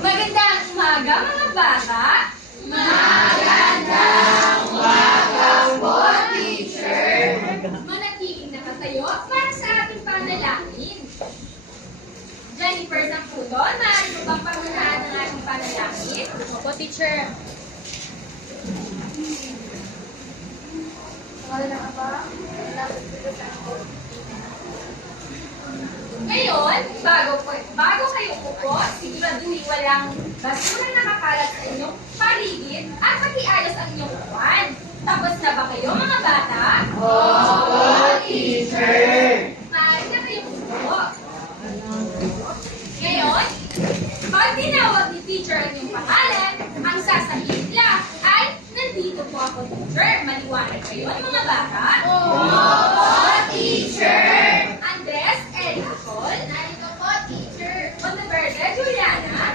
Magandang umaga mga bata! Magandang umaga po, teacher! Manatiling nakatayo para sa ating panalangin. Jennifer Zamputon, maaari mo bang pangunahan ang ating panalangin? Opo, teacher. Ngayon, bago kayo upo, siguraduhin walang basura nakakalat sa inyong paligid at pag-iayos ang inyong upuan. Tapos na ba kayo mga bata? Opo, teacher! Maaari na kayong upo. Ngayon, pag tinawag ni teacher ang iyong pangalan, ang sasabihin nila ay, nandito po ako, teacher. Maliwanag kayo mga bata? Opo, teacher! Andres, Eric, Nicole, Narito po, teacher! Monteverde, Juliana,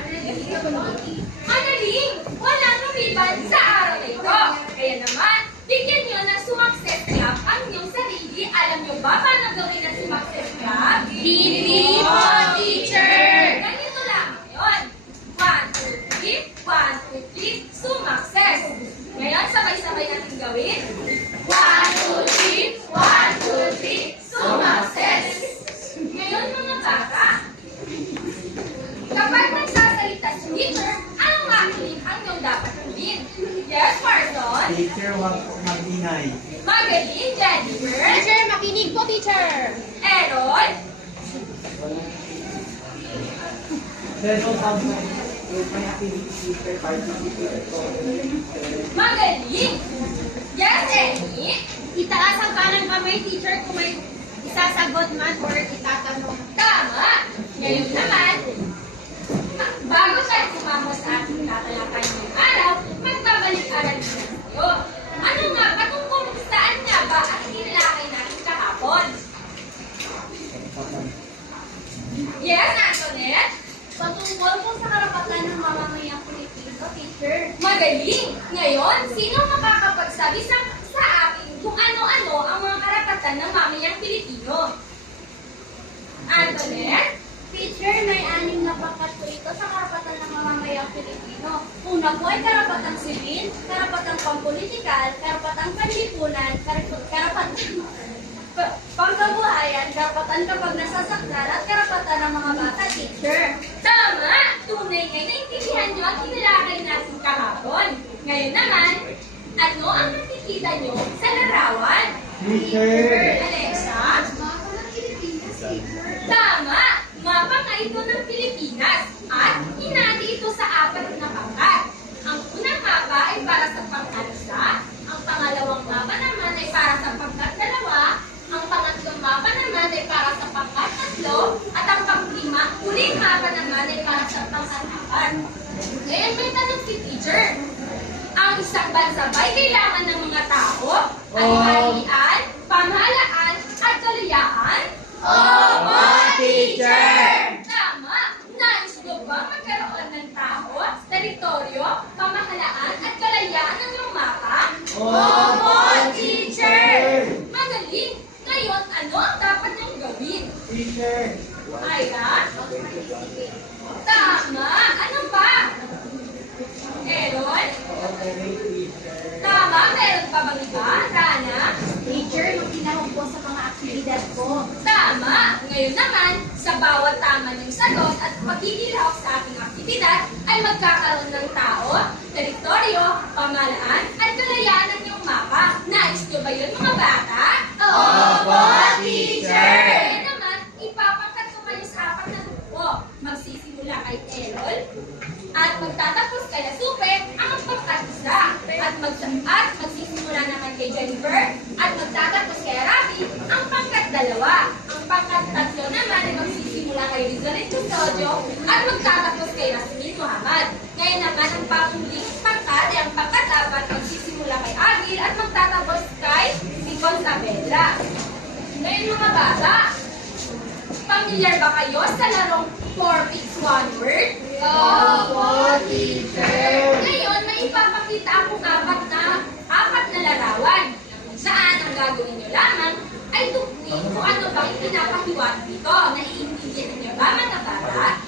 Manaling, walang lumiban sa araw na ito. Kaya naman, bigyan nyo ng sumakses club ang inyong sarili. Alam nyo ba paano gawin ang sumakses club? Hindi po, teacher! Ganito lang ngayon. 1, 2, 3, 1, 2, 3, sumakses. Ngayon, sabay-sabay natin gawin. 1, 2, 3, 1, 2, 3, sumakses. Ngayon mga bata, kapag nagsasalita si teacher, anong makinig ang iyong dapat gawin? Yes, pardon? Teacher, huwag po mag-ingay. Magaling, Jennifer. Teacher, makinig po, teacher! Errol. Pero may activity teacher, participate po. Magaling. Yes, Amy. Itaas ang kanang kamay, teacher, kung may isasagot man or itatanong. Tama. Ngayon naman, bago tayo sumama sa ating tatalakay ngayong araw, magbabalik-aral na tayo. Ano nga, patungkol saan nga ba ang tinalakay natin kahapon? Yes, Antoinette? Patungkol po sa karapatan ng mamamayang Pilipino, teacher. Magaling! Ngayon, sino makakapagsabi sa akin kung ano-ano ang mga karapatan ng mamayang Pilipino? Antoinette? Teacher, may 6 na pangkat po ito sa karapatan ng mamamayang Pilipino. Una po ay karapatang sibil, karapatang pampolitikal, karapatang panlipunan, karapatang pangkabuhayan, karapatan kapag nasasaktan, at karapatan ng mga bata, teacher. Tama! Tunay nga naintindihan nyo ang tinalakay natin kahapon. Ngayon naman, ano ang nakikita nyo sa larawan? Teacher! Alexa? Tama! Mapa nga ito ng Pilipinas at hinati ito sa 4 na pangkat. Ang unang mapa ay para sa pangkat 1, ang pangalawang mapa naman ay para sa pangkat 2, ang pangatlong mapa naman ay para sa pangkat 3, at ang huling mapa naman ay para sa pangkat 4. Ngayon may tanong si teacher. Ang isang bansa ba'y kailangan ng mga tao ay halian, pamahalaan, at kalayaan? Opo, teacher! Tama! Nais mo ba magkaroon ng tao, teritoryo, pamahalaan, at kalayaan ng iyong mapa? Opo, teacher! Magaling! Ngayon, ano ang dapat niyong gawin? Teacher! Ira? Tama! Ano pa? Errol? Tama! Meron pa bang iba? Rana? Teacher, makinahon po sa mga aktibidad po. Tama! Ngayon naman, sa bawat tama ng sagot at pagkikilahok sa ating aktibidad ay magkakaroon ng tao, teritoryo, pamahalaan, at kalayaan ng iyong mapa. Nais niyo ba yun mga bata? Opo, teacher! Kaya naman, ipapangkat ko kayo sa 4 na grupo. Magsisimula kay Errol at magtatapos kay Asupe ang pangkat 1. At magsisimula naman kay Jennifer at magtatapos kay Rafi ang pangkat 2. Ang pangkat 3 naman ay magsisimula kay Rizalyn Custodio at magtatapos kay Rasmin Muhammad. Ngayon naman ang panguling pangkat ay ang pangkat 4 magsisimula kay Agil at magtatapos kay Nicole Saavedra. Ngayon mga bata, pamilyar ba kayo sa larong 4 picks 1 word? Opo, teacher! Ngayon, may ipapakita akong 4 na larawan. Saan ang gagawin nyo lamang ay tukuin kung ano bang pinapahiwatig dito. Naiintindihan niyo ba mga bata?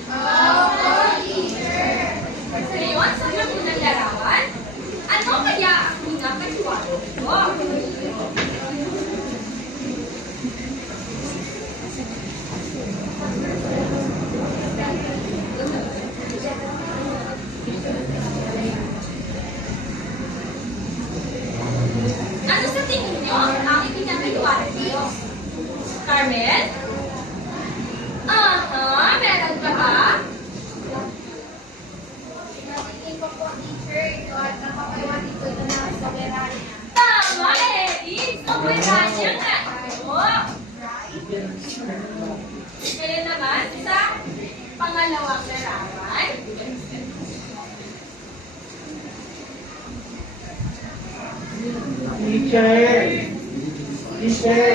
pangalawang larawan. Teacher! Teacher!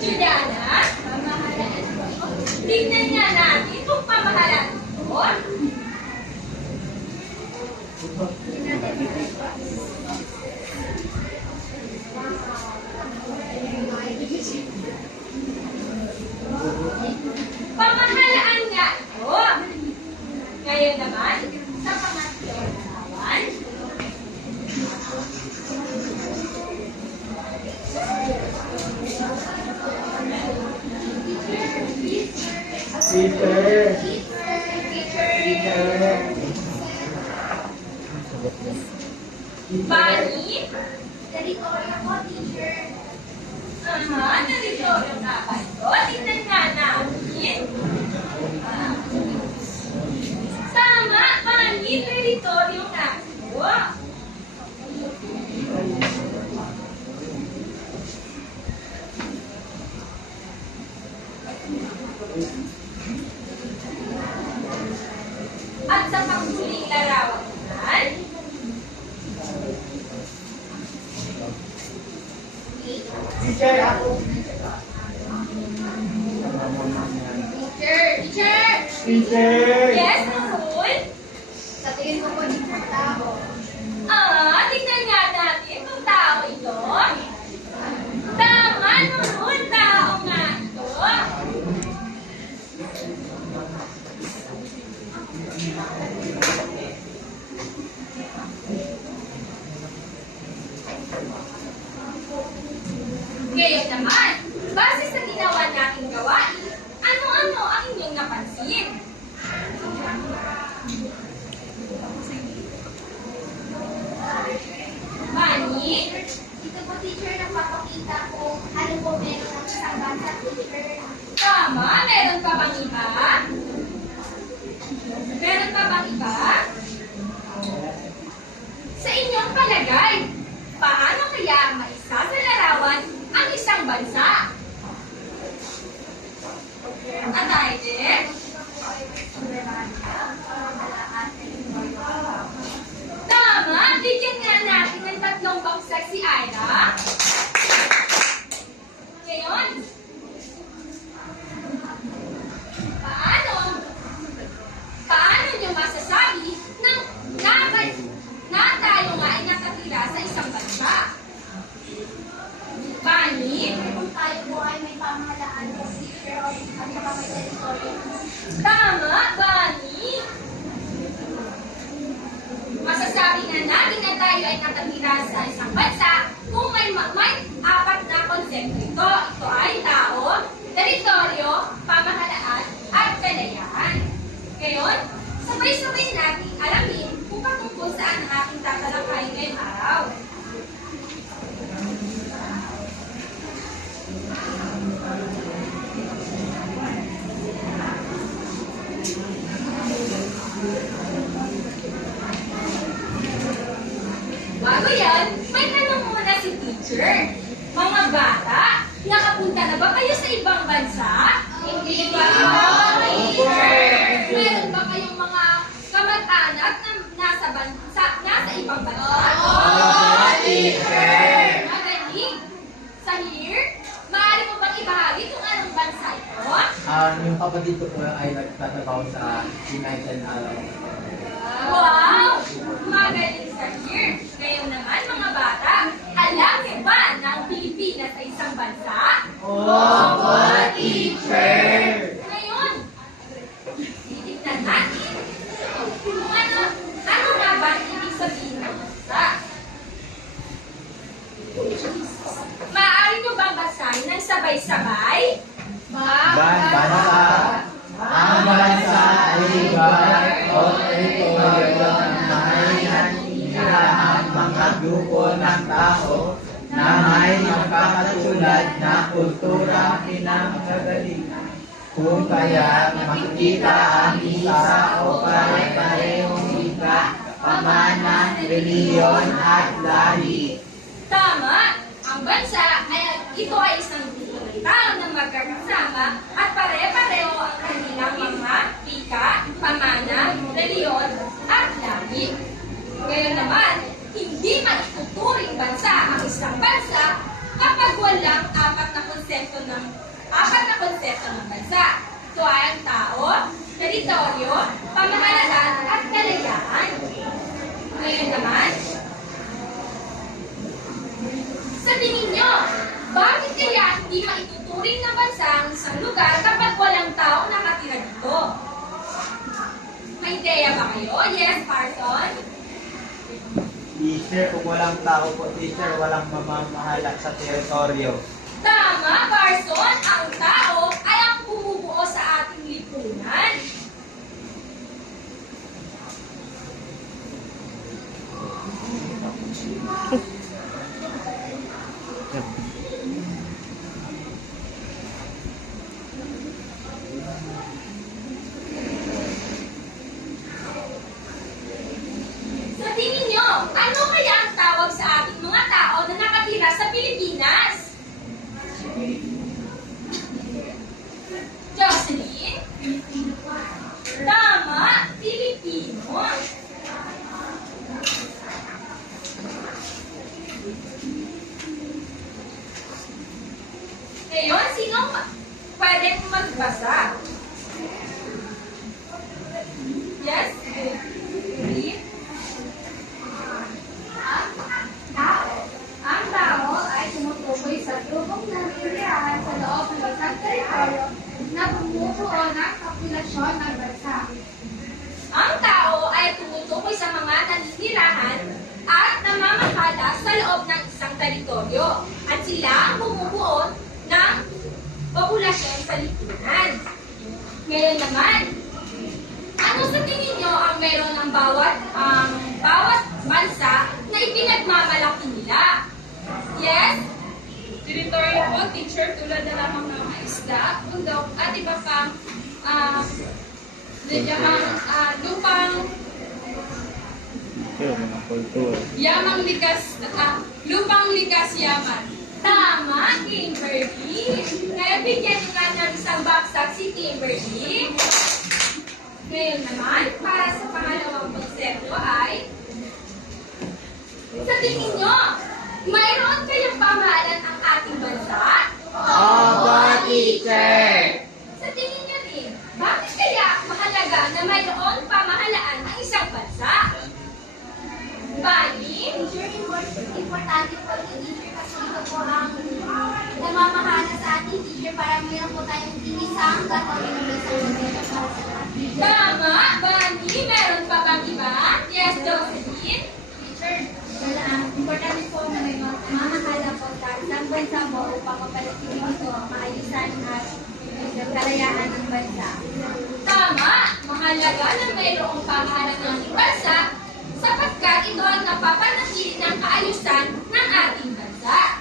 Juliana, tignan nga natin kung pamahalaan ito. Pamahalaan nga ito. Ngayon naman, sa pangatlong larawan. Teacher! Teacher! Bunny, Teritoryo po, teacher. teritoryo nga ba ito? Tignan nga natin. Tama, Bunny, teritoryo nga ito. At sa panghuling larawan naman, Teacher, ako! Teacher! Teacher! yes, Nurul. Sa tingin ko po, teacher, tao. Tignan nga natin kung tao ito. Tama, Nurul, tao nga ito. Ngayon naman, base sa ginawa nating gawain, ano-ano ang inyong napansin? Bunny? Dito po, teacher, napapakita ko ano po meron ng isang bansa, teacher. Tama, meron pa bang iba? Meron pa bang iba? Sa inyong palagay, paano kaya maisa sa larawan ang isang bansa? At Aiden? Tama, bigyan nga natin ng tatlong bagsak si Ira. Ngayon, paano nyo masasabi na tayo nga ay nakatira sa isang bansa? Bunny? Kung tayo po ay may pamahalaan po, teacher, o at saka may teritoryo. Tama, Bunny. Masasabi na natin na tayo ay nakatira sa isang bansa kung may apat na konsepto ito. Ito ay tao, teritoryo, pamahalaan, at kalayaan. Ngayon, sabay-sabay natin alamin kung patungkol saan ang ating tatalakayin ngayong araw. Bago yan, may tanong muna si teacher. Mga bata, nakapunta na ba kayo sa ibang bansa? Hindi pa, teacher. Meron ba kayong mga kamag-anak na nasa ibang bansa? Oo, teacher. Magaling. Sahir, maaari mo bang ibahagi kung anong bansa ito? Yung kapatid ko po ay nagtatrabaho sa United Arab. Wow! Magaling Sahir. Ngayon naman mga bata, alam niyo ba na ang Pilipinas ay isang bansa? Opo, teacher! Ngayon, titignan natin kung ano nga ba ang ibig sabihin ng bansa. Maaari nyo bang basahin ng sabay-sabay? Bansa. Ang bansa ay lugar o teritoryo na may naninirahang mga grupo ng tao na may magkakatulad na kultura pinanggagalingan. Kung kaya makikita ang isa o pare-parehong wika, pamanan, reliyon at lahi. Tama! Ang bansa ito ay isang grupo ng tao na magkakasama at pare-pareho ang kanilang mga teritoryo, pamahalaan at kalayaan. Ngayon naman, sa tingin nyo, bakit kaya hindi maituturing na bansa ang isang lugar kapag walang tao nakatira dito? May ideya ba kayo? Yes, Parson? Teacher, kung walang tao po, teacher, walang mamamahala sa teritoryo. Tama, Parson. Ang tao ay ang bumubuo sa ating lipunan. Sa tingin nyo, ano kaya ang tawag sa ating mga tao na nakatira sa Pilipinas? Jocelyn? Tama, Pilipino. Ngayon, sino pwedeng magbasa? Yes? Read? Ang tao ay tumutukoy sa grupong nangyayari sa loob ng isang teritoryo na bumubuo ng populasyon ng bansa. Ang tao ay tumutukoy sa mga naninirahan at namamahala sa loob ng isang teritoryo at sila ang bumubuo ng populasyon sa lipunan. Ngayon naman, ano sa tingin nyo ang meron ng bawat bansa na ipinagmamalaki nila? Yes? Teritoryo po, teacher, tulad na lamang ng mga isda, bundok, at iba pang lupang yamang likas, lupang likas yaman. Tama, Kimberly. Ngayon, bigyan nyo nga ng isang baksak si Kimberly. Ngayon naman, para sa pangalawang konsepto ay, sa tingin nyo, mayroon kayang pamahalaan ang ating bansa? Opo, teacher! Sa tingin nyo rin, bakit kaya mahalaga na mayroong pamahalaan ang isang bansa? Bani? Teacher, importante po yung teacher kasi ito po ang namamahala sa ating teacher para mayroon po tayong inisang gagawin ng isang bansa para sa ating Tama, Bani. Meron pa bang iba? Yes, Jocelyn? teacher. Importante po na may mamahala po sa isang bansa po upang mapanatili ito ang maayusan at kalayaan ng bansa. Tama, mahalaga na mayroong pamahalaan ng ating bansa sapagkat ito ang napapanatili ng kaayusan ng ating bansa.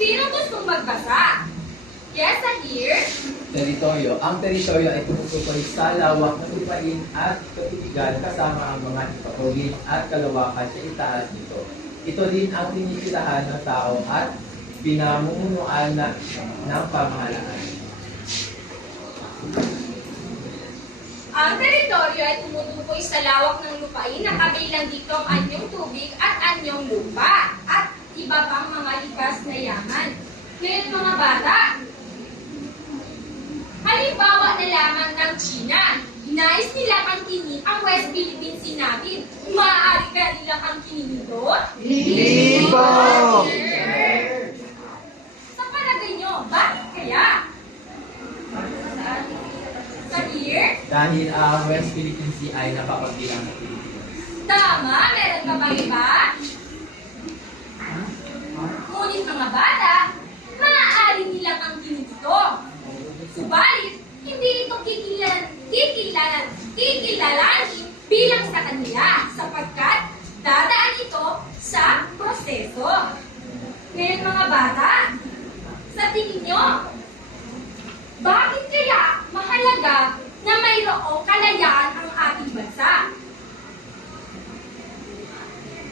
Sino gustong magbasa? Yes, here. Teritoryo. Ang teritoryo ay tumutukoy sa lawak ng lupain at katitigan kasama ang mga ipapawid at kalawakan sa itaas nito. Ito din ang tinitirahan ng tao at pinamumunuan ng pamahalaan. Ang teritoryo ay tumutukoy sa lawak ng lupain na kabilang dito ang anyong tubig at anyong lupa at iba pang mga likas na yaman. Ngayon mga bata, halimbawa na lamang ng China, nais nilang angkinin ang West Philippine Sea natin. Maaari ka nilang angkinin ito? Libo! Sa palagay nyo, bakit kaya? Sa here? Dahil ang West Philippine Sea ay napapagbilang sa Pilipinas. Tama, meron ka bang iba? Ngunit mga bata, maaari nilang angkinin ito. Subalit, hindi ito kikilalanin bilang sa kanila sapagkat dadaan ito sa proseso. Ngayon mga bata, sa tingin nyo, bakit kaya mahalaga na mayroong kalayaan ang ating bansa?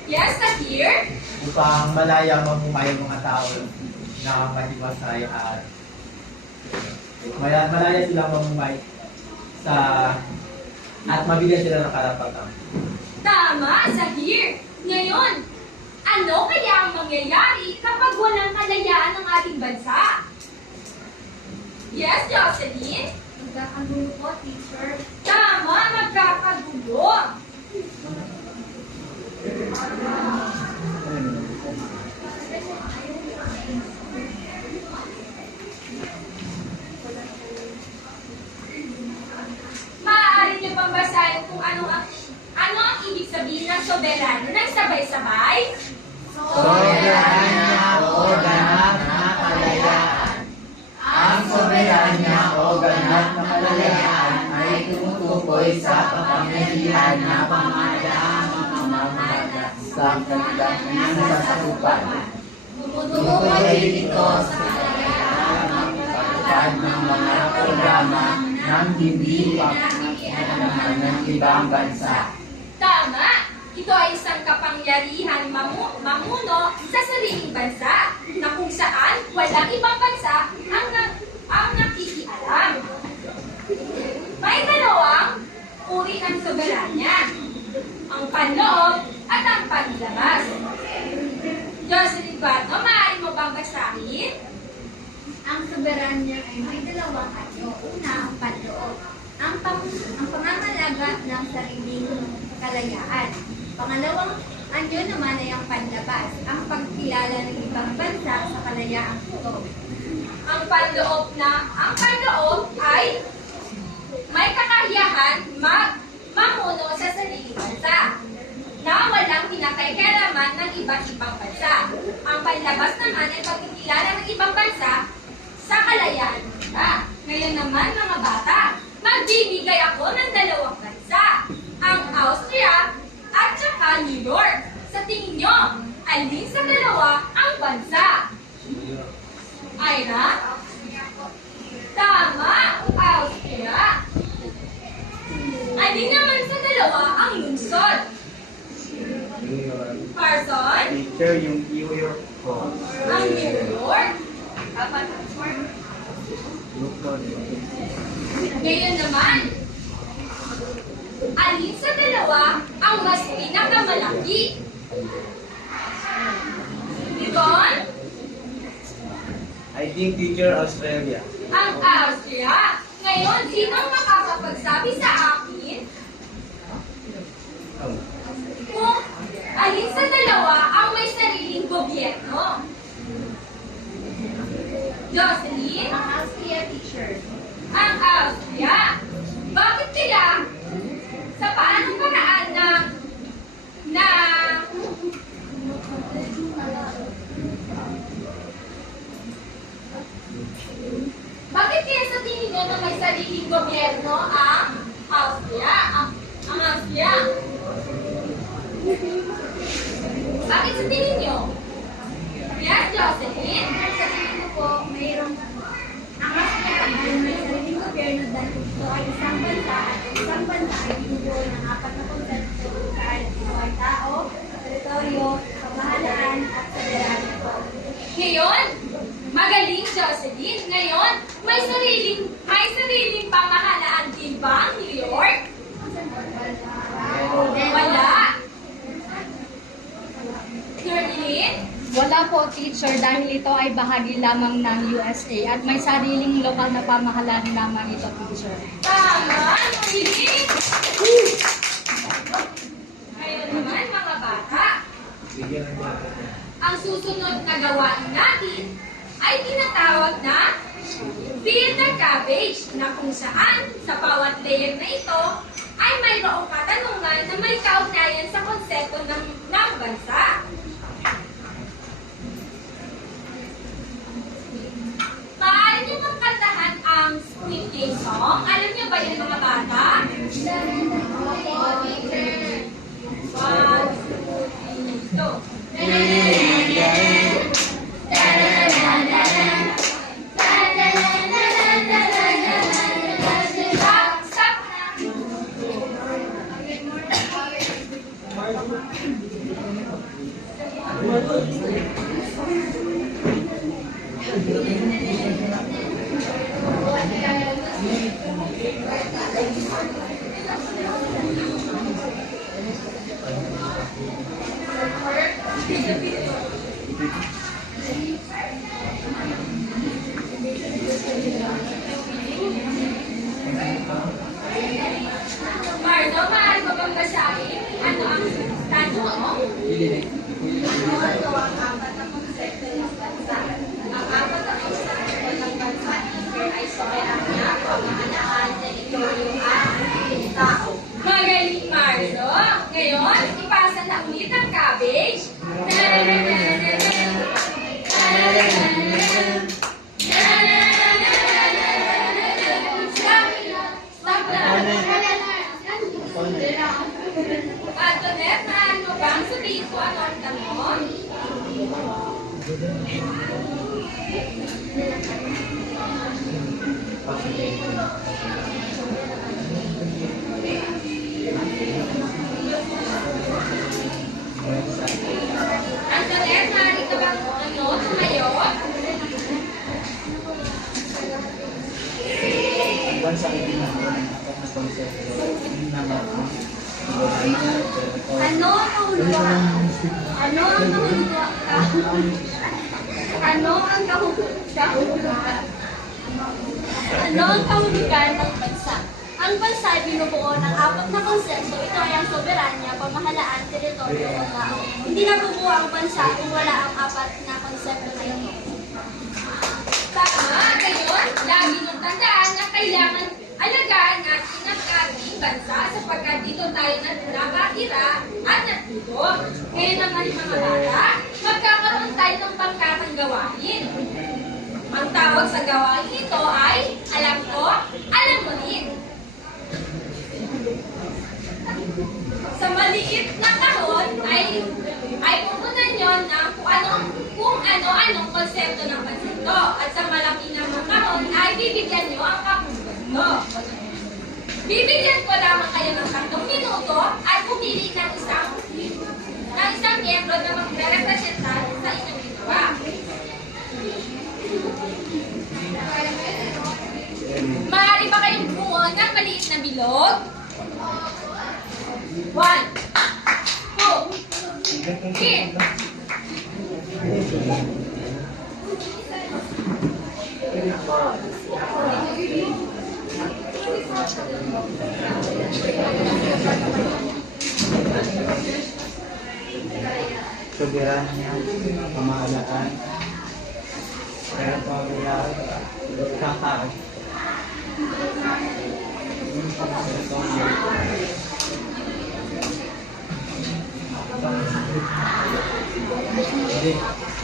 Yes, Tahir? Upang malaya mamumay ang mga tao na mahimasay at malaya silang mamumay at mabigyan sila ng karapatan. Tama, Zahir! Ngayon, ano kaya ang mangyayari kapag walang kalayaan ng ating bansa? Yes, Jocelyn? Magkakagulo po, teacher. Tama, magkakagulo. Maaari niyo bang basahin kung ano ang ibig sabihin ng soberano ng sabay-sabay? Soberanya o ganap na kalayaan. Ang soberanya o ganap na kalayaan ay tumutukoy sa kapangyarihan na pamahalaang mamamahala sa kanilang nasasakupan. Tumutukoy din ito sa kalayaan magpatupad ng mga programa ng hindi pagkakalaman ng ibang bansa. Tama! Ito ay isang kapangyarihan mamuno sa sariling bansa na kung saan walang ibang bansa ang nakikialam. May dalawang uri ng soberanya. Ang panloob at ang panlabas. Jocelyn Guardo, maaari mo bang basahin? Ang soberanya ay may dalawang anyo. Una, ang panloob. Ang pangangalaga ng sariling kalayaan. Pangalawang anyo naman ay ang panlabas. Ang pagkilala ng ibang bansa sa kalayaang ito. Ang panloob ay may kakayahan mamuno sa sariling bansa na walang pinakailaman ng iba't ibang bansa. Ang panlabas naman ay pagkikilala ng ibang bansa sa kalayaan nila. Ngayon naman mga bata, magbibigay ako ng dalawang bansa, ang Austria at saka New York. Sa tingin nyo, alin sa dalawa ang bansa? Ira? Tama, Austria. Alin naman sa dalawa ang lungsod? Carson? Teacher, yung New York ko. Ang New York? Ngayon naman, alin sa dalawa ang mas pinakamalaki? Yvonne? I think teacher Australia. Ang Austria. Ngayon, sino ang makakapagsabi sa akin kung alin sa dalawa ang may sariling gobyerno? Jocelyn? Ang Austria, teacher. Ang Austria. Bakit kaya? Sa paanong paraan na bakit kaya sa tingin nyo na may sariling gobyerno ang Austria? Ang Austria. Bakit sa tingin nyo? Yes, Jocelyn? Sa tingin ko po, mayroong ang Austria ay may sariling gobyerno dahil ito ay isang bansa at isang bansa ay binubuo ng 4% kung saan ito ay tao, teritoryo, pamahalaan at soberanito. Ngayon, magaling Jocelyn. Ngayon, may sariling pamahalaan din ba ang New York? Wala. Nerlin? Wala po, teacher, dahil ito ay bahagi lamang ng USA at may sariling lokal na pamahalaan lamang ito, teacher. Tama, Nerlin. Ngayon naman, mga bata, ang susunod na gawain natin ay tinatawag na fill the cabbage na kung saan sa bawat layer na ito ay mayroong katanungan na may kaugnayan sa konsepto ng bansa. Maaari niyo bang kantahan ang Squid Game song? Alam niyo ba yan mga bata? One, two, Stop! Stop! Marzo, maaari mo bang basahin? Ano ang tanong? Ano ang apat na konsepto ng bansa? Ang apat na konsepto ng bansa ay soberanya, pamahalaan, teritoryo, at tao. Magaling, Marzo! Ngayon, ipasa na ulit ang cabbage. Stop na! Antoinette, maaari mo bang sabihin ko ano ang tanong? Antoinette, maaari ka bang tumayo? Ang bansa ay pinagawa ng apat na konsepto ng Ano ang kahulugan? Ano ang kahulugan? Ano ang kahulugan? Ano ang kahulugan ng bansa? Ang bansa ay binubuo ng apat na konsepto. Ito ay ang soberanya, pamahalaan, teritoryo, at tao. Hindi nabubuo ang bansa kung wala ang apat na konsepto na ito. Tama, ngayon, lagi niyong tandaan na kailangan alagaan natin ang ating bansa sapagkat dito tayo nakatira at natuto. Ngayon naman mga bata, magkakaroon tayo ng pangkatang gawain. Ang tawag sa gawain ito ay, alam ko, alam mo rin. Sa maliit na kahon ay pupunan nyo na kung ano-anong konsepto ng bansa ito. At sa malaki na mga kahon ay bibigyan nyo ang kapunan. Bibigyan ko lamang kayo ng 3 minuto at pumili ng isang miyembro na magre-representa sa inyong ginawa. Maaari ba kayong bumuo ng maliit na bilog? 1, 2, 3. soberanya, pamahalaan, teritoryo, at tao.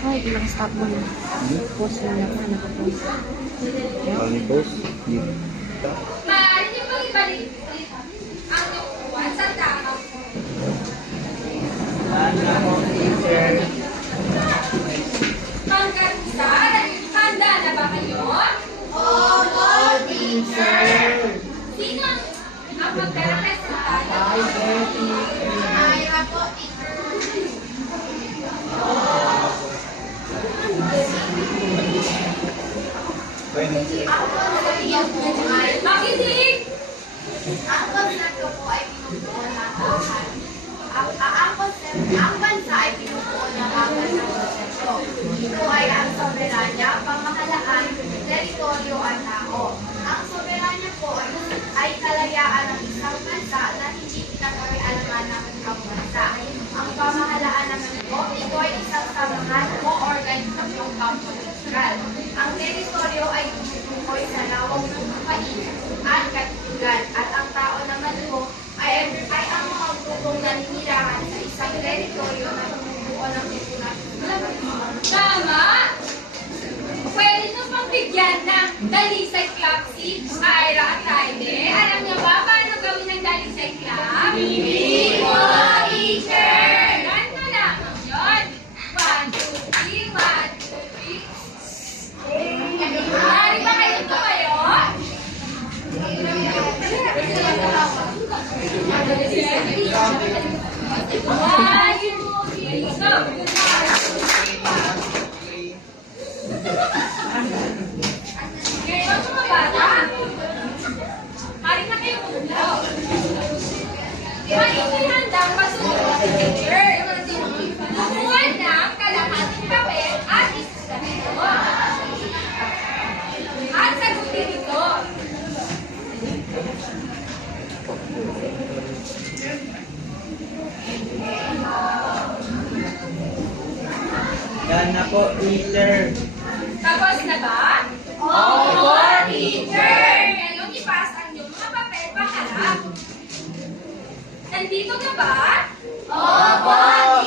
Ay, ilang stop mo na. Post na lang na nakapost. Maaari niyo bang ibalik ulit ang upuan sa tamang pangkarusal? Handa na ba kayo? Opo, teacher! Sino ang magre-representa? Mayra po, teacher. Makinig! Ang konsepto po ay pinubuo ng apat. Ang bansa ay pinubuo ng apat na konsepto. Ito ay ang soberanya, pamahalaan, teritoryo at tao. Ang soberanya po ay kalayaan ng isang bansa na hindi pinag-arialaman ng ibang bansa. Ang pamahalaan naman po, ito ay isang samahan o organisasyong pampublikal. Ang teritoryo ay tumutukoy sa lawak ng lupain at katitulan. At ang tao naman po ay ang mga grupong naninirahan sa isang teritoryo na bumubuo ng populasyon. Tama! Pwede nyo pang bigyan ng Dalisay Club si Ira at Taide. Alam niyo ba paano gawin ng Dalisay Club? Hindi po, teacher! Ganito lamang yun. 1, 2, 3, 1, 2, 3. Maaari ba kayo tumayo? Go! Opo, teacher. Tapos na ba? Opo, teacher! Ngayon, ipasa ang iyong mga papel paharap. Nandito ka ba? Opo,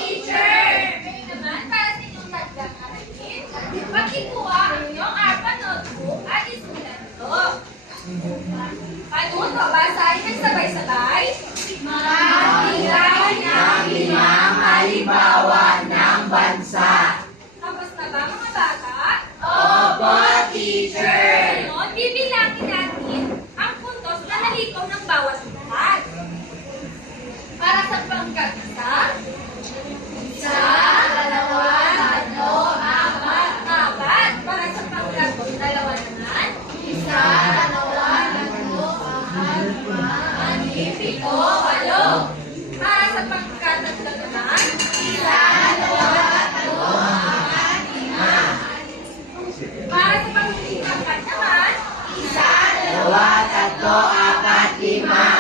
teacher! Ngayon naman, para sa inyong dagdag aralin, pagkikuha ang inyong ARPA notebook at isulat ito. Ano ito? Basahin ng sabay-sabay? Magbigay ng limang halimbawa ng bansa. Tapos na ba mga bata? Opo, teacher! Ngayon, bibilangin natin ang puntos na nalikaw ng bawat lahat. Para sa pangkat isa, dalawa, tatlo, apat. Para sa pangkat dalawa naman, isa, dalawa, tatlo, apat, lima, anim, pito, walo. Para sa pangkat tatlo naman, isa, dalawa, tatlo, apat, lima. Para sa pangkat naman, isa, dalawa, tatlo, apat, lima.